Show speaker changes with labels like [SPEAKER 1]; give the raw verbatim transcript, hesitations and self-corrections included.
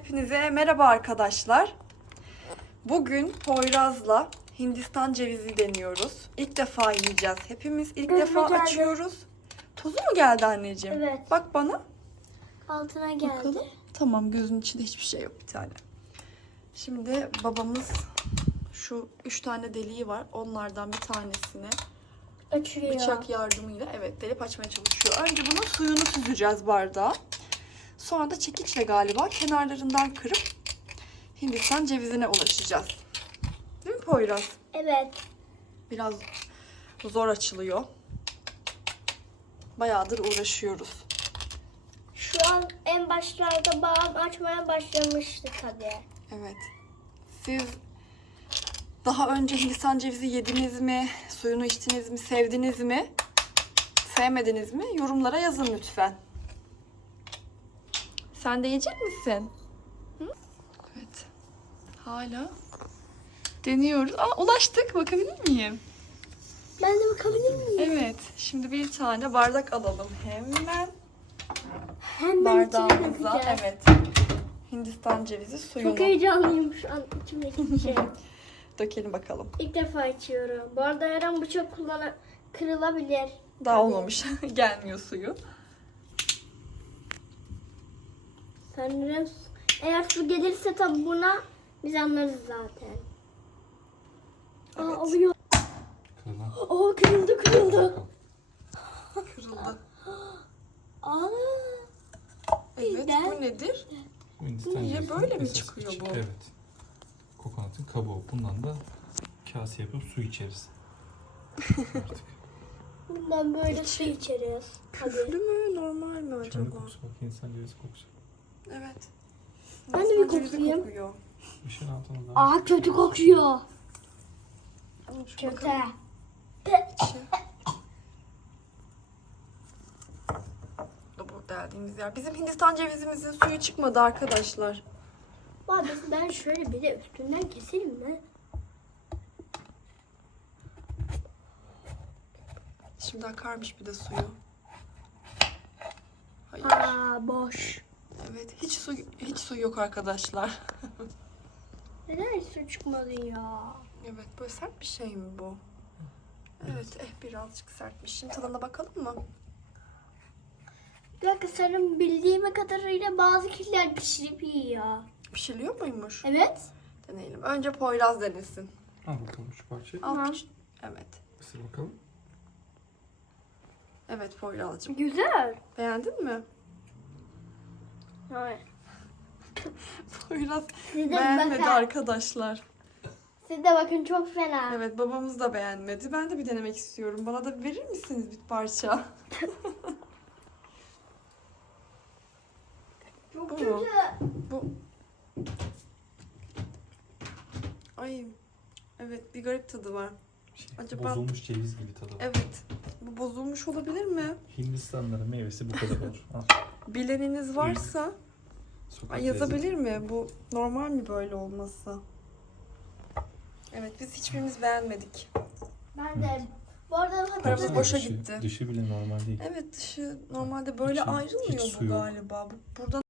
[SPEAKER 1] Hepinize merhaba arkadaşlar. Bugün Poyraz'la Hindistan cevizi deniyoruz. İlk defa yiyeceğiz. Hepimiz ilk
[SPEAKER 2] Gözüme
[SPEAKER 1] defa
[SPEAKER 2] geldi.
[SPEAKER 1] açıyoruz. Tozu mu geldi anneciğim?
[SPEAKER 2] Evet.
[SPEAKER 1] Bak bana.
[SPEAKER 2] Altına geldi.
[SPEAKER 1] Bakalım. Tamam, gözün içinde hiçbir şey yok, bir tane. Şimdi babamız şu üç tane deliği var. Onlardan bir tanesini
[SPEAKER 2] Açıyor.
[SPEAKER 1] bıçak yardımıyla evet delip açmaya çalışıyor. Önce bunun suyunu süzeceğiz bardağa. Sonra da çekiçle galiba kenarlarından kırıp Hindistan cevizine ulaşacağız. Değil mi Poyraz?
[SPEAKER 2] Evet.
[SPEAKER 1] Biraz zor açılıyor. Bayağıdır uğraşıyoruz.
[SPEAKER 2] Şu an en başlarda babam açmaya başlamıştı tabii.
[SPEAKER 1] Evet. Siz daha önce Hindistan cevizi yediniz mi? Suyunu içtiniz mi? Sevdiniz mi? Sevmediniz mi? Yorumlara yazın lütfen. Sen de yiyecek misin? Hı? Evet. Hala deniyoruz. Aa, ulaştık. Bakabilir miyim?
[SPEAKER 2] Ben de bakabilir miyim?
[SPEAKER 1] Evet. Şimdi bir tane bardak alalım hemen.
[SPEAKER 2] Hemen içine
[SPEAKER 1] Bardağımıza.
[SPEAKER 2] dökeceğiz.
[SPEAKER 1] Evet. Hindistan cevizi suyunu
[SPEAKER 2] Çok heyecanlıyım şu an içimdeki bir şey.
[SPEAKER 1] dökelim bakalım.
[SPEAKER 2] İlk defa içiyorum. Bu arada her an bıçak kullanıp kırılabilir.
[SPEAKER 1] Daha olmamış. Gelmiyor suyu.
[SPEAKER 2] Sanırım eğer su gelirse tabii buna biz anlarız zaten.
[SPEAKER 1] Evet.
[SPEAKER 2] Aa, oluyor.
[SPEAKER 3] Kırılan.
[SPEAKER 2] Oo, kırıldı kırıldı.
[SPEAKER 1] Kırıldı.
[SPEAKER 2] Aa.
[SPEAKER 1] Evet.
[SPEAKER 2] Güzel.
[SPEAKER 1] Bu nedir?
[SPEAKER 3] Bu Hindistan
[SPEAKER 1] Niye
[SPEAKER 3] cevizinin
[SPEAKER 1] böyle mi
[SPEAKER 3] esas
[SPEAKER 1] çıkıyor
[SPEAKER 3] içi.
[SPEAKER 1] bu?
[SPEAKER 3] Evet. Kokonatın kabuğu. Bundan da kase yapıp su içeriz. Artık.
[SPEAKER 2] Bundan böyle su içeriz.
[SPEAKER 1] Küflü
[SPEAKER 2] Tabii.
[SPEAKER 1] mü? Normal mi acaba?
[SPEAKER 3] Kendi kokusu bak. Hindistan cevizi kokusu.
[SPEAKER 1] Evet.
[SPEAKER 2] Ben de bir
[SPEAKER 1] Hindistan cevizi
[SPEAKER 2] koklayayım.
[SPEAKER 1] kokuyor.
[SPEAKER 3] Işığın altına da.
[SPEAKER 2] Aa, kötü kokuyor.
[SPEAKER 1] Şu
[SPEAKER 2] Kötü.
[SPEAKER 1] bakalım içi. Bu deldiğimiz yer. Bizim Hindistan cevizimizin suyu çıkmadı arkadaşlar.
[SPEAKER 2] Abi ben şöyle bir de üstünden keselim mi?
[SPEAKER 1] Şimdi akarmış bir de suyu. Hayır.
[SPEAKER 2] Aa, boş.
[SPEAKER 1] Evet. Hiç su hiç su yok arkadaşlar.
[SPEAKER 2] Neden hiç su çıkmadı ya?
[SPEAKER 1] Evet. Böyle sert bir şey mi bu? Evet. Eh birazcık sertmiş. Şimdi tadına bakalım mı?
[SPEAKER 2] Bir dakika, sanırım bildiğime kadarıyla bazı kişiler pişirip yiyor.
[SPEAKER 1] Pişiriliyor muymuş?
[SPEAKER 2] Evet.
[SPEAKER 1] Deneyelim. Önce Poyraz denesin.
[SPEAKER 3] Al bakalım şu parçayı.
[SPEAKER 1] Al.
[SPEAKER 2] Tamam.
[SPEAKER 1] küçük- Evet.
[SPEAKER 3] Isır bakalım.
[SPEAKER 1] Evet Poyraz'cığım.
[SPEAKER 2] Güzel.
[SPEAKER 1] Beğendin mi?
[SPEAKER 2] Hayır.
[SPEAKER 1] Poyraz
[SPEAKER 2] Siz de
[SPEAKER 1] beğenmedi
[SPEAKER 2] bakın.
[SPEAKER 1] arkadaşlar.
[SPEAKER 2] Siz de bakın, çok fena.
[SPEAKER 1] Evet, babamız da beğenmedi. Ben de bir denemek istiyorum. Bana da verir misiniz bir parça?
[SPEAKER 2] Çok
[SPEAKER 1] Bu
[SPEAKER 2] kötü.
[SPEAKER 1] mu? Bu. Ay. Evet, bir garip tadı var.
[SPEAKER 3] Şey,
[SPEAKER 1] Acaba-
[SPEAKER 3] Bozulmuş ceviz gibi tadı var.
[SPEAKER 1] Evet. Bu bozulmuş olabilir mi?
[SPEAKER 3] Hindistanların meyvesi bu kadar olur. Al.
[SPEAKER 1] Bileniniz varsa
[SPEAKER 3] Sokak
[SPEAKER 1] ay, yazabilir mi? Bu normal mi böyle olması? Evet, biz hiçbirimiz beğenmedik.
[SPEAKER 2] Ben de. Bu arada
[SPEAKER 1] Paramız
[SPEAKER 2] patates,
[SPEAKER 1] boşa
[SPEAKER 3] dışı,
[SPEAKER 1] gitti.
[SPEAKER 3] Dışı bile normal değil.
[SPEAKER 1] Evet, dışı normalde böyle
[SPEAKER 3] İçi hiç
[SPEAKER 1] ayrılmıyor
[SPEAKER 3] su
[SPEAKER 1] bu
[SPEAKER 3] yok.
[SPEAKER 1] galiba. Bu- Buradan